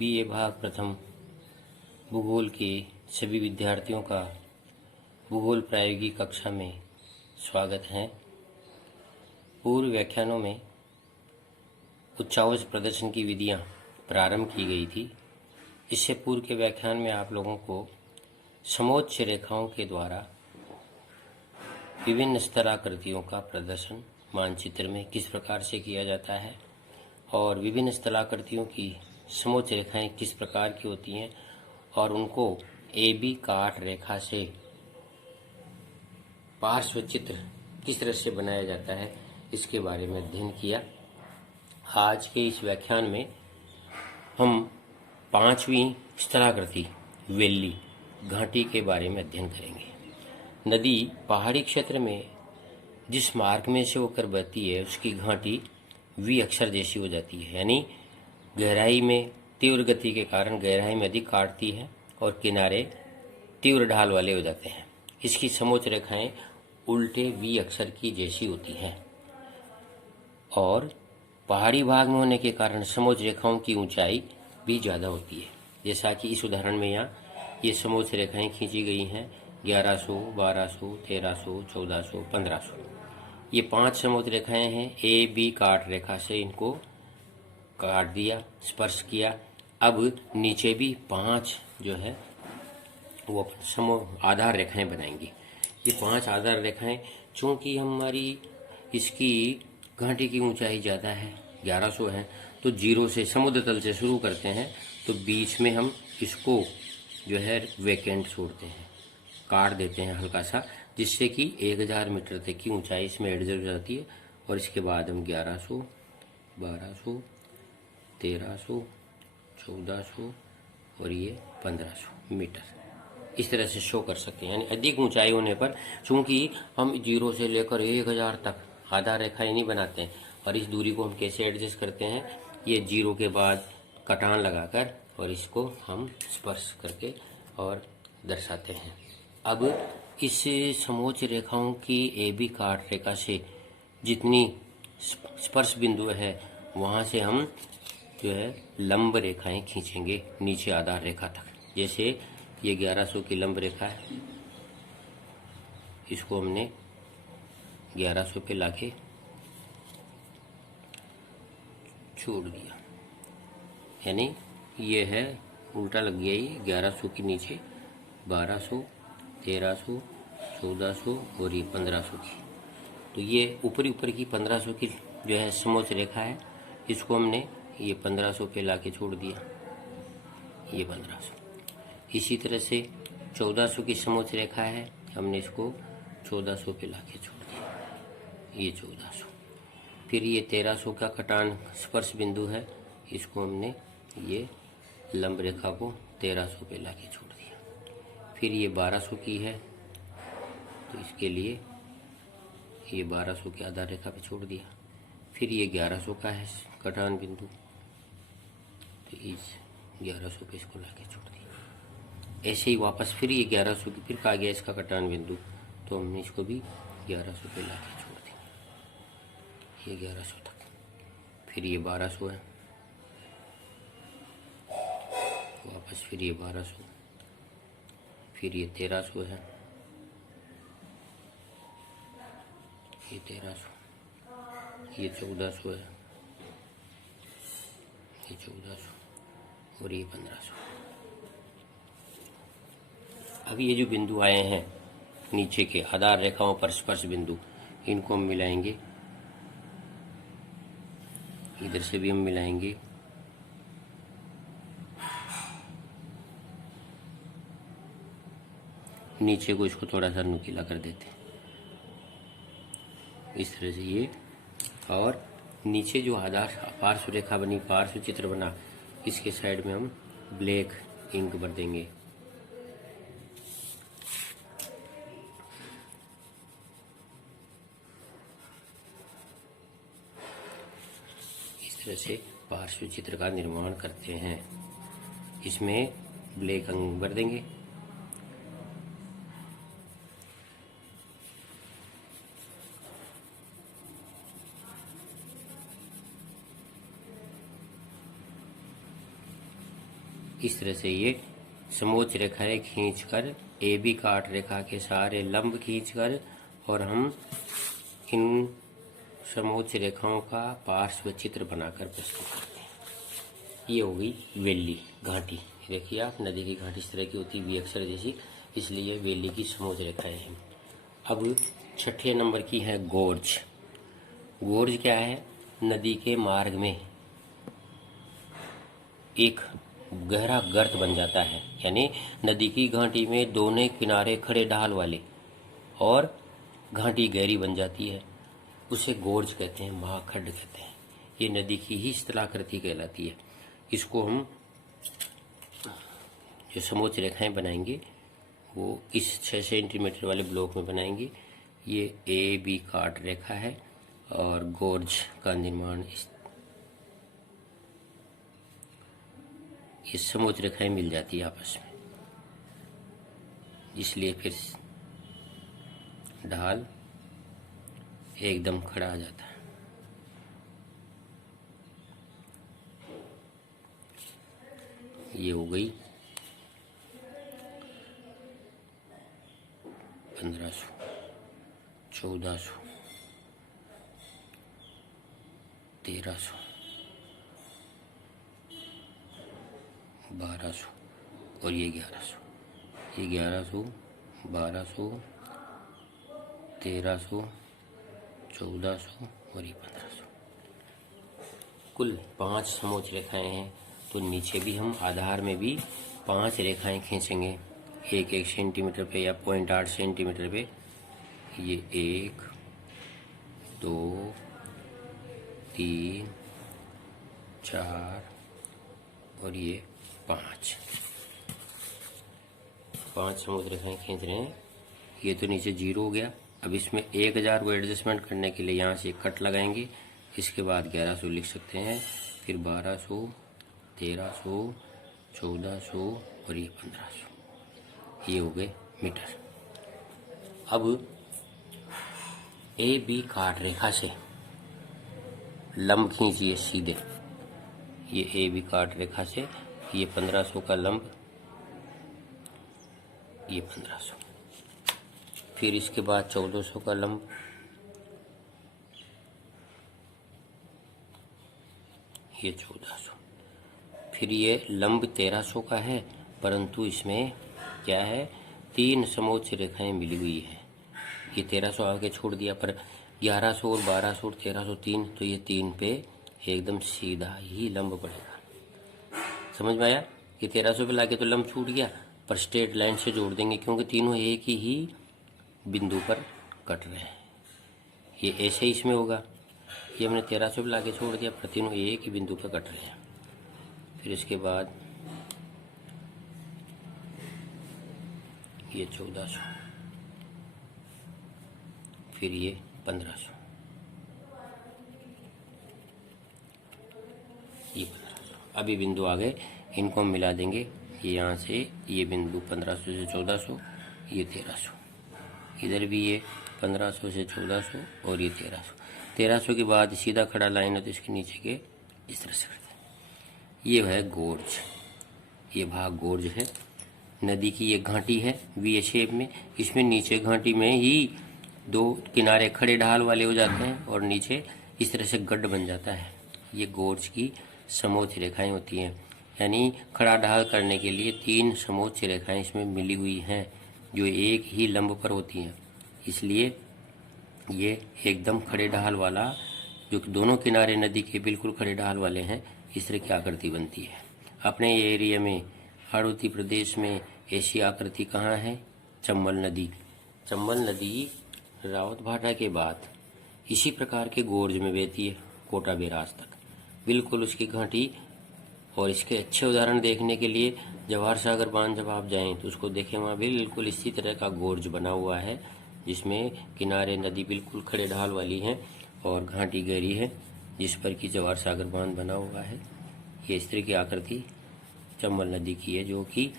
BA भाग प्रथम भूगोल के सभी विद्यार्थियों का भूगोल प्रायोगिक कक्षा में स्वागत है। पूर्व व्याख्यानों में उच्चावच प्रदर्शन की विधियां प्रारंभ की गई थी। इससे पूर्व के व्याख्यान में आप लोगों को समोच्च रेखाओं के द्वारा विभिन्न स्थलाकृतियों का प्रदर्शन मानचित्र में किस प्रकार से किया जाता है और विभिन्न स्थलाकृतियों की समोच्च रेखाएं किस प्रकार की होती हैं और उनको ए बी काट रेखा से पार्श्व चित्र किस तरह से बनाया जाता है इसके बारे में अध्ययन किया। आज के इस व्याख्यान में हम पांचवी स्थलाकृति वैली घाटी के बारे में अध्ययन करेंगे। नदी पहाड़ी क्षेत्र में जिस मार्ग में से होकर बहती है उसकी घाटी वी अक्षर जैसी हो जाती है, यानी गहराई में तीव्र गति के कारण गहराई में अधिक काटती है और किनारे तीव्र ढाल वाले हो जाते हैं। इसकी समोच्च रेखाएं उल्टे वी अक्षर की जैसी होती हैं और पहाड़ी भाग में होने के कारण समोच्च रेखाओं की ऊंचाई भी ज़्यादा होती है। जैसा कि इस उदाहरण में यहाँ ये समोच्च रेखाएं खींची गई हैं 1100, 1200, 1300, 1400, 1500। ये पांच समोच्च रेखाएं हैं। ए बी काट रेखा से इनको काट दिया, स्पर्श किया। अब नीचे भी पांच जो है वो आधार रेखाएं बनाएंगी। ये पांच आधार रेखाएं चूंकि हमारी इसकी घाटी की ऊंचाई ज़्यादा है 1100 है, तो जीरो से समुद्र तल से शुरू करते हैं तो बीच में हम इसको जो है वेकेंट छोड़ते हैं, काट देते हैं हल्का सा, जिससे कि 1000 मीटर तक की ऊंचाई इसमें एडजस्ट हो जाती है। और इसके बाद हम 1100, 1200, 1300, 1400 और ये 1500 मीटर इस तरह से शो कर सकते हैं। यानी अधिक ऊंचाई होने पर चूंकि हम जीरो से लेकर 1000 तक आधार रेखाएं नहीं बनाते हैं और इस दूरी को हम कैसे एडजस्ट करते हैं, ये जीरो के बाद कटान लगाकर और इसको हम स्पर्श करके और दर्शाते हैं। अब इस समोच्च रेखाओं की ए बी काट रेखा से जितनी स्पर्श बिंदु है वहाँ से हम जो है लंब रेखाएं खींचेंगे नीचे आधार रेखा तक। जैसे ये 1100 की लंब रेखा है, इसको हमने 1100 पे लाके छोड़ दिया, यानी ये है उल्टा लग गया। ये 1100 के नीचे 1200, 1300, 1400 और ये 1500 की, तो ये ऊपर की 1500 की जो है समोच्च रेखा है, इसको हमने ये 1500 पे लाके छोड़ दिया, ये 1500। इसी तरह से 1400 की समोच्च रेखा है, हमने इसको 1400 पे लाके छोड़ दिया, ये 1400। फिर ये 1300 का कटान स्पर्श बिंदु है, इसको हमने ये लंब रेखा को 1300 पे लाके छोड़ दिया। फिर ये 1200 की है, तो इसके लिए ये 1200 के आधार रेखा पे छोड़ दिया। फिर ये 1100 का है कटान बिंदु, तो इस 1100 पे इसको लाके छोड़ दिया। ऐसे ही वापस फिर ये 1100 की फिर कहा गया इसका कटान बिंदु, तो हमने इसको भी 1100 पे लाके छोड़ दिया, ये 1100 तक। फिर ये 1200 है, वापस फिर ये 1200, फिर ये 1300 है, ये 1300, ये 1400 है, ये 1400 और ये 1500। अब ये जो बिंदु आए हैं नीचे के आधार रेखाओं पर स्पर्श बिंदु, इनको हम मिलाएंगे, इधर से भी हम मिलाएंगे, नीचे को इसको थोड़ा सा नुकीला कर देते हैं इस तरह से ये, और नीचे जो आधार पार्श्व रेखा बनी, पार्श्व चित्र बना, इसके साइड में हम ब्लैक इंक भर देंगे। इस तरह से पार्श्व चित्र का निर्माण करते हैं। इसमें ब्लैक अंक भर देंगे। इस तरह से ये समोच्च रेखाएं खींचकर ए बी काट रेखा के सारे लंब खींचकर और हम इन समोच्च रेखाओं का पार्श्व चित्र बनाकर प्रस्तुत करते हैं। ये हो गई वेली घाटी। देखिए आप, नदी की घाटी इस तरह की होती है, वी अक्षर जैसी, इसलिए वेली की समोच्च रेखाएं हैं। अब छठे नंबर की है गोर्ज। गोर्ज क्या है? नदी के मार्ग में एक गहरा गर्त बन जाता है, यानी नदी की घाटी में दोनों किनारे खड़े ढाल वाले और घाटी गहरी बन जाती है, उसे गोर्ज कहते हैं, महाखड्ड कहते हैं। ये नदी की ही स्थलाकृति कहलाती है। इसको हम जो समोच्च रेखाएं बनाएंगे वो इस 6 सेंटीमीटर वाले ब्लॉक में बनाएंगे। ये ए बी काट रेखा है और गोर्ज का निर्माण इस समोच्च रेखाएं मिल जाती है आपस में, इसलिए फिर ढाल एकदम खड़ा आ जाता है। ये हो गई 1500, 1400, 1300, 1200 और ये 1100। ये 1100, 1200, 1300, 1400 और ये 1500। कुल 5 समोच्च रेखाएं हैं। तो नीचे भी हम आधार में भी 5 रेखाएं खींचेंगे, 1-1 सेंटीमीटर पे या 0.8 सेंटीमीटर पे। ये 1, 2, 3, 4 और ये 5 समोच्च रेखाएं खींच रहे हैं। ये तो नीचे 0 हो गया। अब इसमें 1000 को एडजस्टमेंट करने के लिए यहाँ से कट लगाएंगे। इसके बाद 1100 लिख सकते हैं, फिर 1200, 1300, 1400 और ये 1500। ये हो गए मीटर। अब ए बी काट रेखा से लंब खींचिए सीधे। ये ए बी काट रेखा से ये 1500 का लंब, ये 1500, फिर इसके बाद 1400 का लंब, ये 1400, फिर ये लंब 1300 का है, परंतु इसमें क्या है, 3 समोच्च रेखाएं मिली हुई है। ये 1300 आगे छोड़ दिया, पर 1100 और 1200 और 1300 3, तो ये 3 पे एकदम सीधा ही लंब पड़ेगा। समझ में आया? ये 1300 पे लाके तो लंब छूट गया, पर स्ट्रेट लाइन से जोड़ देंगे क्योंकि तीनों एक ही बिंदु पर कट रहे हैं। ये ऐसे ही इसमें होगा। ये हमने 1300 पे लाके छोड़ दिया, पर तीनों एक ही बिंदु पर कट रहे हैं। फिर इसके बाद ये 1400, फिर ये 1500, ये 1500। अभी बिंदु आ गए, इनको हम मिला देंगे। ये यहाँ से ये बिंदु 1500 से 1400, ये 1300, इधर भी ये 1500 से 1400 और ये 1300। 1300 के बाद सीधा खड़ा लाइन है तो इसके नीचे के इस तरह से करते हैं। ये है गोर्ज, ये भाग गोर्ज है। नदी की ये घाटी है वी शेप में, इसमें नीचे घाटी में ही 2 किनारे खड़े ढाल वाले हो जाते हैं और नीचे इस तरह से गड्ढ बन जाता है। ये गोर्ज की समोच्च रेखाएं होती हैं, यानी खड़ा ढाल करने के लिए 3 समोच्च रेखाएं इसमें मिली हुई हैं जो एक ही लंब पर होती हैं, इसलिए ये एकदम खड़े ढाल वाला, जो कि दोनों किनारे नदी के बिल्कुल खड़े ढाल वाले हैं, इस तरह की आकृति बनती है। अपने ये एरिया में हाड़ौती प्रदेश में ऐसी आकृति कहाँ है? चंबल नदी। चंबल नदी रावत भाटा के बाद इसी प्रकार के गोर्ज में बहती है कोटा बैराज तक, बिल्कुल उसकी घाटी। और इसके अच्छे उदाहरण देखने के लिए जवाहर सागर बांध जब आप जाएं तो उसको देखें, वहाँ बिल्कुल इसी तरह का गोर्ज बना हुआ है जिसमें किनारे नदी बिल्कुल खड़े ढाल वाली है और घाटी गहरी है, जिस पर कि जवाहर सागर बांध बना हुआ है। ये इस तरह की आकृति चंबल नदी की है, जो कि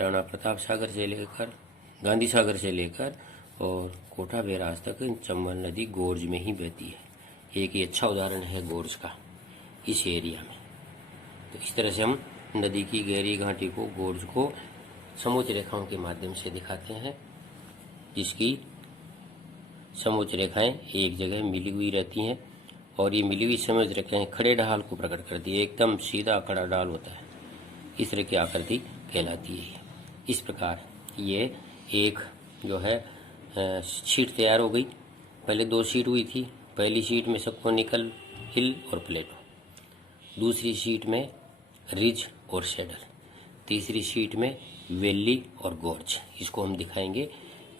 राणा प्रताप सागर से लेकर गांधी सागर से लेकर और कोटा बैराज तक चंबल नदी गोर्ज में ही बहती है। एक ये अच्छा उदाहरण है गोर्ज का इस एरिया में। तो इस तरह से हम नदी की गहरी घाटी को, गोर्ज को समोच्च रेखाओं के माध्यम से दिखाते हैं, जिसकी समोच्च रेखाएं एक जगह मिली हुई रहती हैं और ये मिली हुई समोच्च रेखाएं खड़े ढाल को प्रकट करती है। एकदम सीधा खड़ा ढाल होता है, इस तरह की आकृति कहलाती है। इस प्रकार ये एक जो है शीट तैयार हो गई। पहले 2 शीट हुई थी। पहली शीट में सबको निकल, हिल और प्लेटो, दूसरी शीट में रिज और शेडल, तीसरी शीट में वैली और गोर्ज। इसको हम दिखाएंगे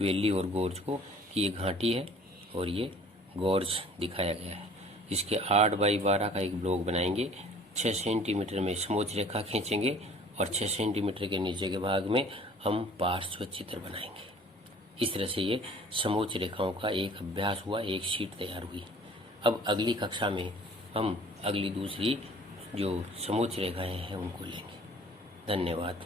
वैली और गोर्ज को कि ये घाटी है और ये गोर्ज दिखाया गया है। इसके 8 बाई 12 का एक ब्लॉक बनाएंगे, 6 सेंटीमीटर में समोच्च रेखा खींचेंगे और 6 सेंटीमीटर के नीचे के भाग में हम पार्श्व चित्र बनाएंगे। इस तरह से ये समोच्च रेखाओं का एक अभ्यास हुआ, एक शीट तैयार हुई। अब अगली कक्षा में हम अगली दूसरी जो समोच्च रेखाएं हैं उनको लेंगे। धन्यवाद।